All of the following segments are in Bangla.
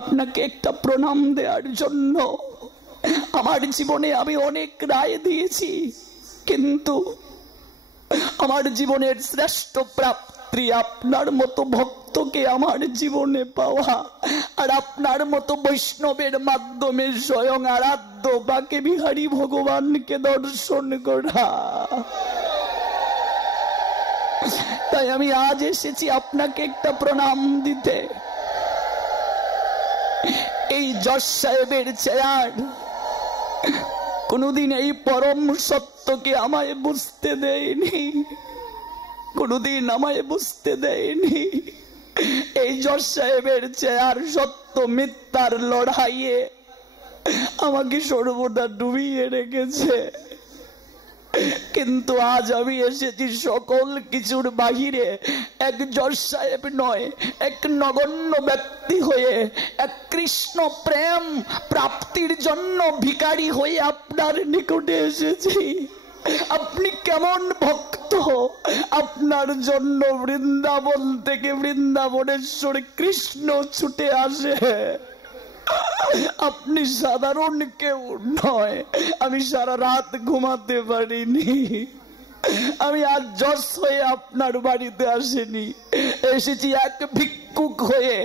আপনাকে একটা প্রণাম দেওয়ার জন্য। আমার জীবনে আমি অনেক রায় দিয়েছি, কিন্তু আমার জীবনের শ্রেষ্ঠ প্রাপ্তি আপনার মতো ভক্তকে আমার জীবনে পাওয়া, আর আপনার মতো বৈষ্ণবের মাধ্যমে স্বয়ং আরাধ্য বাকে বিহারী ভগবানকে দর্শন করা। তাই আমি আজ এসেছি আপনাকে একটা প্রণাম দিতে। এই জজ সাহেবের চেয়ার কোনদিন এই পরম সত্যকে আমায় বুঝতে দেয়নি, কোনদিন আমায় বুঝতে দেয়নি। এই জজ সাহেবের চেয়ার সত্য মিথ্যার লড়াইয়ে আমাকে সর্বদা ডুবিয়ে রেখেছে। কিন্তু আজ আমি এসেছি সকল কিছুর বাহিরে, এক জজ সাহেব নয়, এক নগণ্য ব্যক্তি হয়ে, এক কৃষ্ণ প্রেম প্রাপ্তির জন্য ভিখারি হয়ে আপনার নিকটে এসেছি। আপনি কেমন ভক্ত, আপনার জন্য বৃন্দাবন থেকে বৃন্দাবনেশ্বর কৃষ্ণ ছুটে আসে। আপনি সাধারণ কেউ নয়। আমি সারা রাত ঘুমাতে পারিনি। আমি আজ জজ হয়ে আপনার বাড়িতে আসিনি, এসেছি এক ভিক্ষুক হয়ে।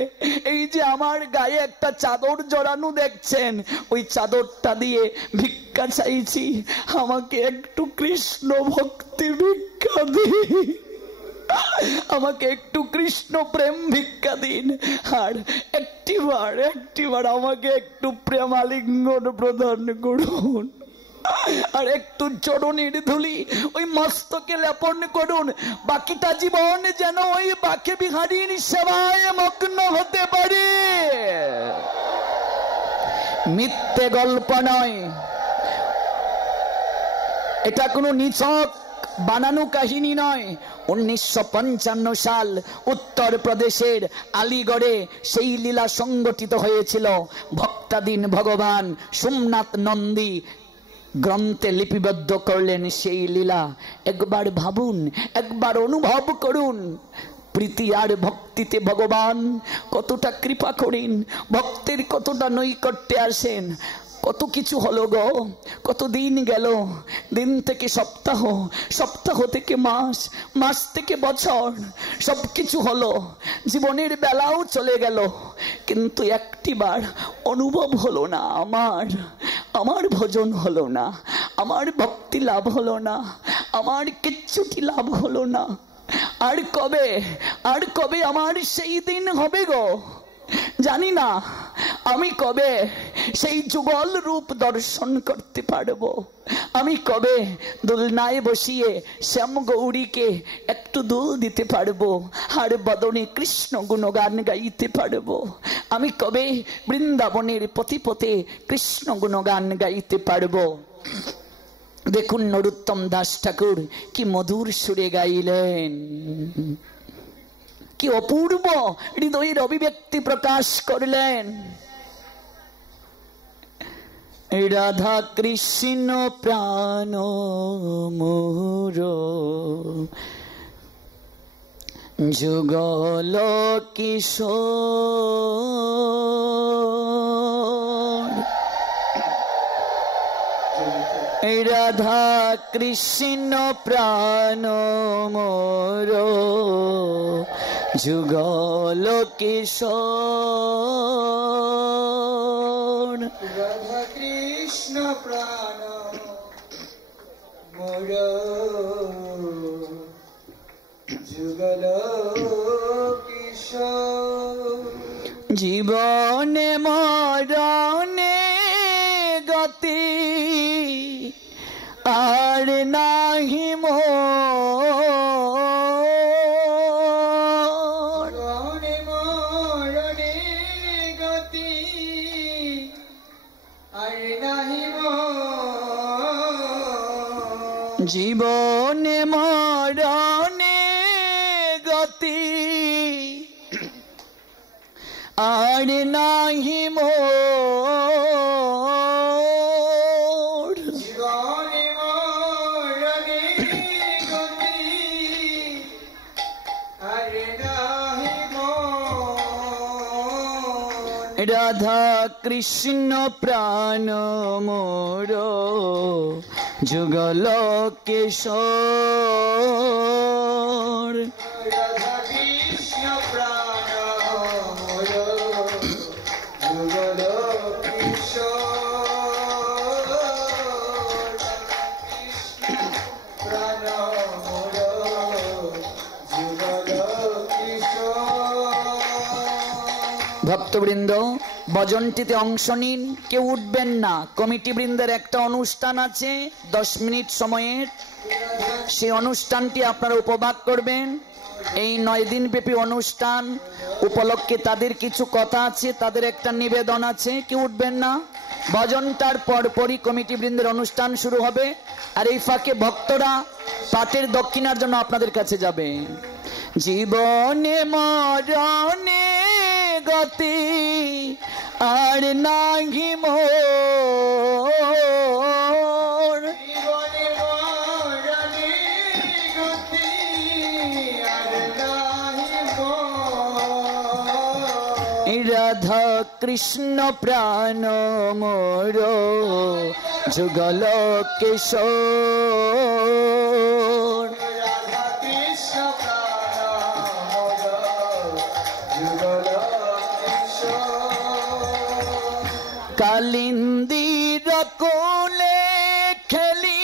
এই যে আমার গায়ে একটা চাদর জড়ানো দেখছেন, ওই চাদরটা দিয়ে ভিক্ষা চাইছি। আমাকে একটু কৃষ্ণ ভক্তি ভিক্ষা দিন, আমাকে একটু কৃষ্ণ প্রেম ভিক্ষা দিন, আর একটিবার আমাকে একটু প্রেমালিঙ্গন প্রদান করুন, আর একটু চরণের ধুলি ওই মস্তকে লেপন করুন। বাকিটা জীবন যেন ওই বাকে বিহারীর সেবায় মগ্ন হতে পারে। মিথ্যে গল্প নয়, এটা কোনো নিছক বানানো কাহিনী নয়। 1955 সাল উত্তর প্রদেশের আলিগড়ে সেই লীলা সংগঠিত হয়েছিল। ভক্তাধীন ভগবান সোমনাথ নন্দী গ্রন্থে লিপিবদ্ধ করলেন সেই লীলা। একবার ভাবুন, একবার অনুভব করুন, প্রীতি আর ভক্তিতে ভগবান কতটা কৃপা করেন, ভক্তের কতটা নৈকট্যে আসেন। কত কিছু হলো গো, কত দিন গেল, দিন থেকে সপ্তাহ, সপ্তাহ থেকে মাস, মাস থেকে বছর, সব কিছু হলো, জীবনের বেলাও চলে গেল, কিন্তু একটিবার অনুভব হলো না, আমার ভজন হলো না, আমার ভক্তি লাভ হলো না, আমার কিচ্ছুটি লাভ হলো না। আর কবে আমার সেই দিন হবে গো, জানি না। আমি কবে সেই যুগল রূপ দর্শন করতে পারবো, আমি কবে দোলনায় বসিয়ে শ্যাম গৌরীকে একটু দুল দিতে পারবো, আর বদনে কৃষ্ণ গুণগান গাইতে পারবো, আমি কবে বৃন্দাবনের পথে পথে কৃষ্ণ গুণগান গাইতে পারবো। দেখুন নরোত্তম দাস ঠাকুর কি মধুর সুরে গাইলেন, কি অপূর্ব হৃদয়ের অভিব্যক্তি প্রকাশ করলেন। রাধা কৃষ্ণ প্রাণ মোর যুগল কিশোর, রাধা কৃষ্ণ প্রাণ মোর যুগল কিশোর, রাধা কৃষ্ণ প্রাণ মোর যুগল কিশোর, জীবনে মরণে গতি আর নাহি মোর, মরণে গতি আর নাহি মোর, জীবনে মরণে গতি আর নাহি মোর, জীবনে মরণে গতি আর নাহি মোর, রাধা কৃষ্ণ প্রাণ মোর যুগল কিশোর রাধা কৃষ্ণ প্রাণ মোর যুগল কিশোর প্রাণ মোর যুগল কিশোর। ভক্তবৃন্দ ভজনটিতে অংশ নিন, কেউ উঠবেন না। কমিটি বৃন্দের একটা অনুষ্ঠান আছে 10 মিনিট সময়ের, সেই অনুষ্ঠানটি আপনারা উপভোগ করবেন। এই 9 দিন ব্যাপী অনুষ্ঠান উপলক্ষে তাদের কিছু কথা আছে, তাদের একটা নিবেদন আছে, কেউ উঠবেন না। ভজনটার পরপরই কমিটি বৃন্দের অনুষ্ঠান শুরু হবে। আর এই ফাঁকে ভক্তরা পাটের দক্ষিণার জন্য আপনাদের কাছে যাবে। জীবনে মরণে গতি আর নাহি মোর, জীবনে মরণে গতি আর নাহি মোর। রাধা কৃষ্ণ প্রাণ মোর যুগল কিশোর রাধা কৃষ্ণ প্রাণ মোর যুগল কিশোর। কালিন্দির কোলে খেলি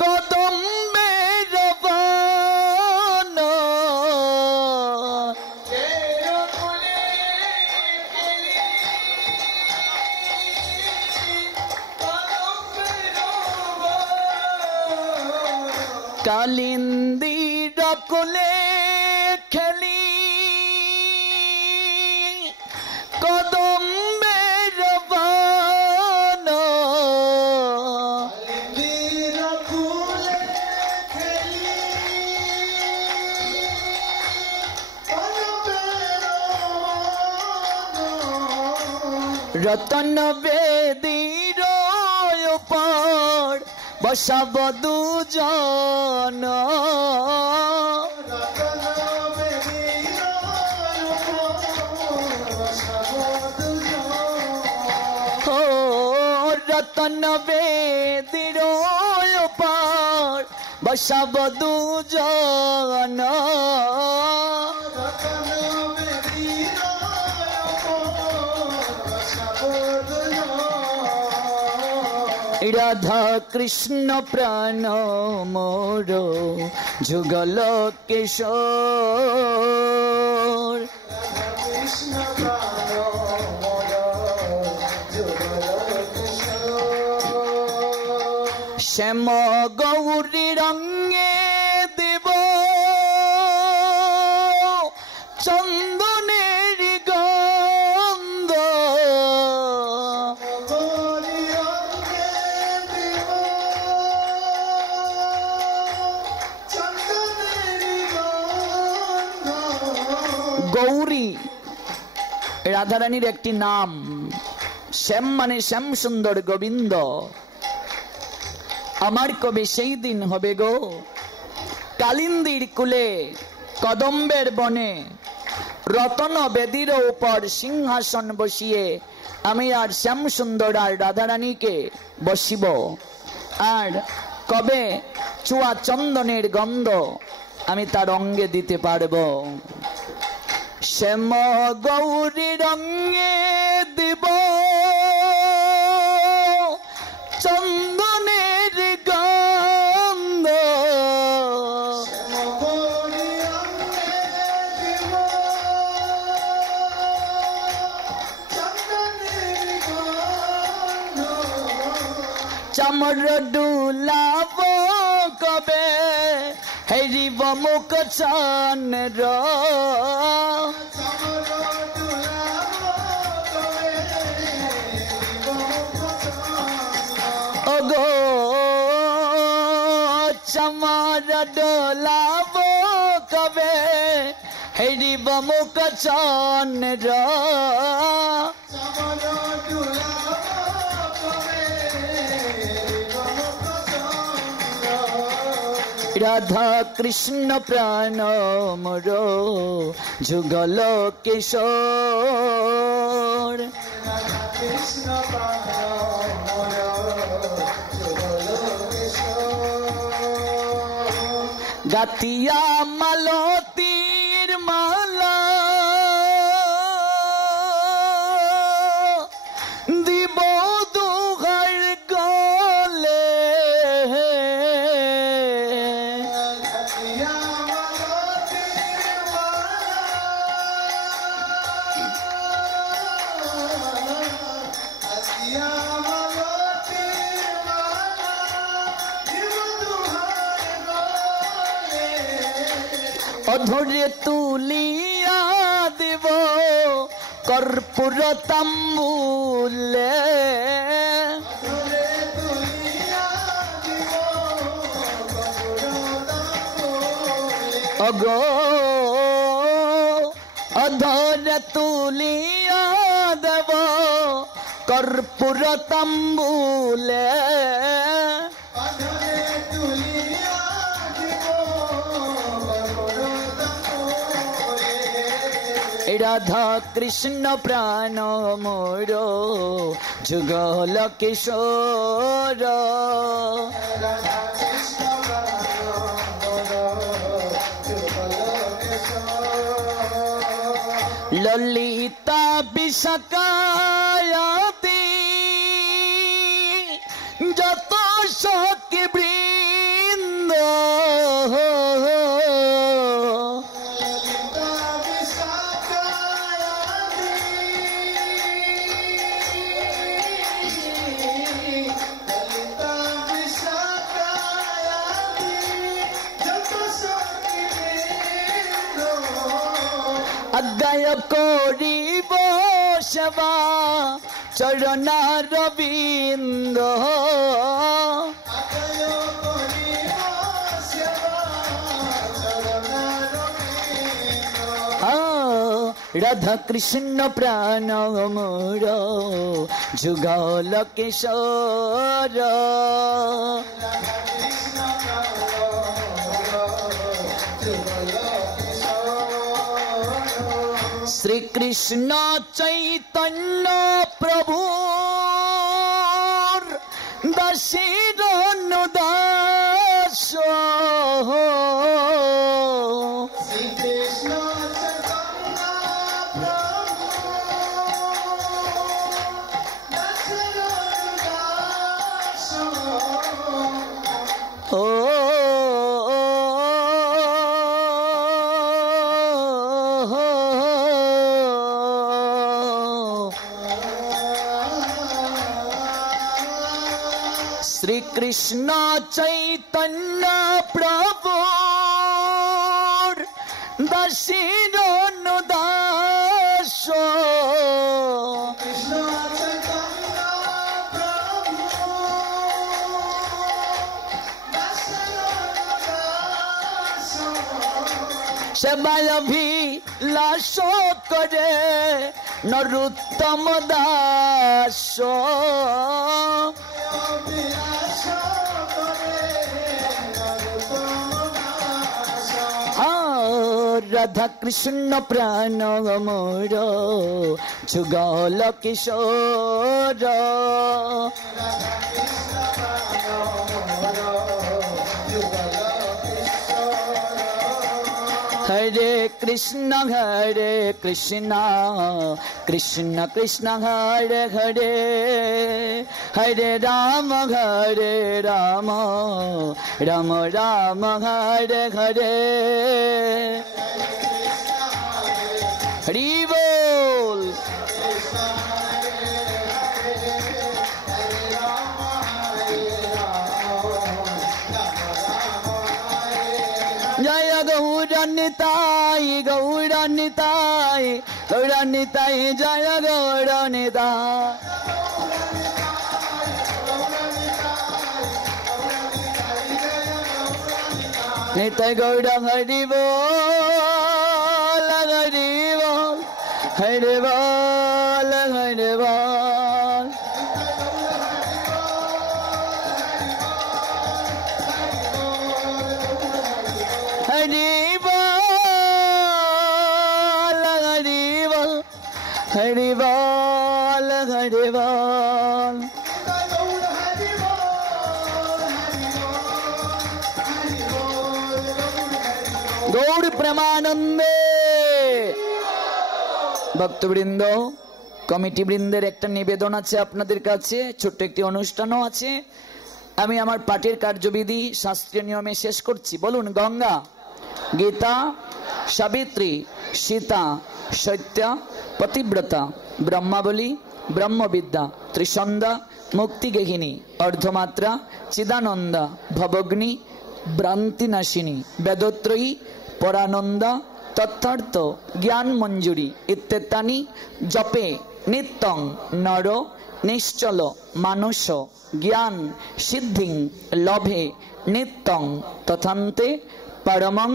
কদম্বের বন, কালিন্দির কোলে খেলি কদম্বের বন, রতন বেদীর উপর বসাব দুজন, ও রতন বেদীর উপর বসাব দুজন, রাধা কৃষ্ণ প্রাণ মোর যুগল কিশোর। কৃষ্ণ প্রাণ মোর যুগল কিশোর। শ্যাম গৌরী রঙে দেব চন্দনের গন্ধ, গৌরী রাধারানীর একটি নাম। শ্যাম মানে শ্যাম সুন্দর গোবিন্দ। আমার কবে সেই দিন হবে গো, কালিন্দির কুলে কদম্বের বনে রতন বেদির উপর সিংহাসন বসিয়ে আমি আর শ্যাম সুন্দর আর রাধারানীকে বসিব। আর কবে চুয়া চন্দনের গন্ধ আমি তার অঙ্গে দিতে পারব। শ্যাম গৌরী রঙে দিব চন্দনের গন্ধ, চামর ডুলাব কবে হেরিব মুখ চন্দ্র, ওগো চামর ডোলাব কবে হেরিব মুখ চন্দ্র, রাধা কৃষ্ণ প্রাণ মোর যুগল কিশোর কৃষ্ণ প্রাণ মোর যুগল কিশোর গাতিয়া মালতীর মালা দিব দুঘর গলে অধরে তুলিয়া দিব কর্পূর তাম্বুলে অগো অধরে তুলিয়া দেব কর্পূর তাম্বুলে রাধা কৃষ্ণ প্রাণ মোর যুগল কিশোর ললিতা বিশাখায়াতি যত সখী বৃন্দ আদায় করিব সেবা চরণার রবীন্দ রাধা কৃষ্ণ প্রাণ মোর যুগল কিশোর শ্রীকৃষ্ণ চৈতন্য প্রভুর দাসীর দাস শ্রীকৃষ্ণ চৈতন্য প্রভুর দাসীর দাস সেবায়ভিলাষ করে নরোত্তম দাস রাধা কৃষ্ণ প্রাণ মোর যুগল কিশোর হরে কৃষ্ণ কৃষ্ণ কৃষ্ণ হরে হরে হরে রাম রাম রাম হরে হরে হরি বল। জয় গৌরানিতাই গৌরানিতাই গৌরানিতাই জয় গৌরানিতাই নিতাই গৌর হরি বল হরি বল হরি বল হরি বল। হরি বল হরি বল। গৌর প্রেমানন্দে। ভক্তবৃন্দ, কমিটি বৃন্দের একটা নিবেদন আছে আপনাদের কাছে, ছোট্ট একটি অনুষ্ঠানও আছে। আমি আমার পাঠের কার্যবিধি শাস্ত্রীয় নিয়মে শেষ করছি। বলুন, গঙ্গা, গীতা, সাবিত্রী, সীতা, সত্যা, পতিব্রতা, ব্রহ্মাবলী, ব্রহ্মবিদ্যা, ত্রিসন্ধ্যা, মুক্তিগেহিনী, অর্ধমাত্রা, চিদানন্দা, ভবগ্নি, ভ্রান্তিনাশিনী, বেদত্রয়ী, পরানন্দা, তথার্থ, জ্ঞান মঞ্জুরি ইত্যাদি জপে নিত্যং নর নিশ্চল মানস জ্ঞান সিদ্ধিং লভে নিত্যং তথান্তে পরমং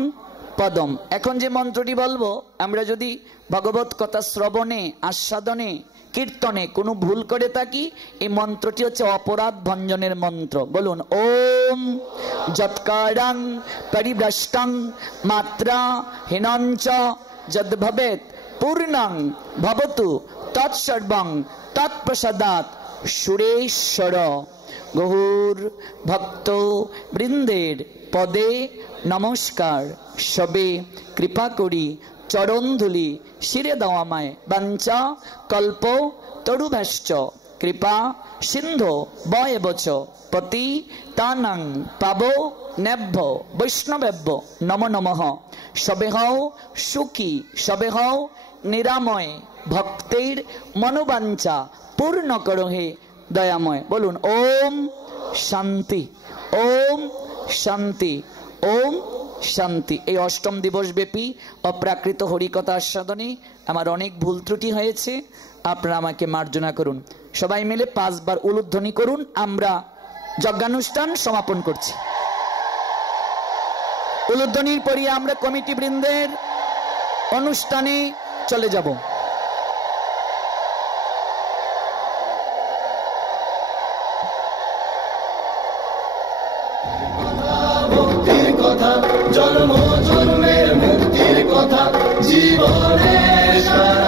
পদম। এখন যে মন্ত্রটি বলবো, আমরা যদি ভগবত কথা শ্রবণে, আস্বাদনে, কীর্তনে কোনো ভুল করে থাকি, এই মন্ত্রটি হচ্ছে অপরাধ ভঞ্জনের মন্ত্র। বলুন, ওম যৎকারাং পরিভ্রষ্টং মাত্রা হীনঞ্চ যদ্ভবেৎ পূর্ণং ভবতু তৎসর্বং তৎপ্রসাদাৎ সুরেশ্বর। গৌর ভক্ত বৃন্দের পদে নমস্কার। সবে কৃপা করি চরণধুলি শিরে দেওয়া আমায়। বাঞ্ছা কল্প তরুভ্যাশ্চ কৃপা সিন্ধু বয়বচ পতি তানাং পাবো নেভ্য বৈষ্ণবেভ্য নমো নমঃ। সবে হও সুখী, সবে হও নিরাময়, ভক্তের মনোবাঞ্ছা পূর্ণ করো হে দয়াময়। বলুন, ওম শান্তি, ওম শান্তি, ওম শান্তি। এই অষ্টম দিবস ব্যাপী অপ্রাকৃত হরিকথা আস্বাদনে আমার অনেক ভুল ত্রুটি হয়েছে, আপনারা আমাকে মার্জনা করুন। সবাই মিলে 5 বার উলুধ্বনি করুন। আমরা যজ্ঞানুষ্ঠান সমাপন করছি। উলুধ্বনির পরে আমরা কমিটি বৃন্দের অনুষ্ঠানে চলে যাব। মুক্তির কথা, জন্ম জন্মের মুক্তির কথা, জীবনের সারা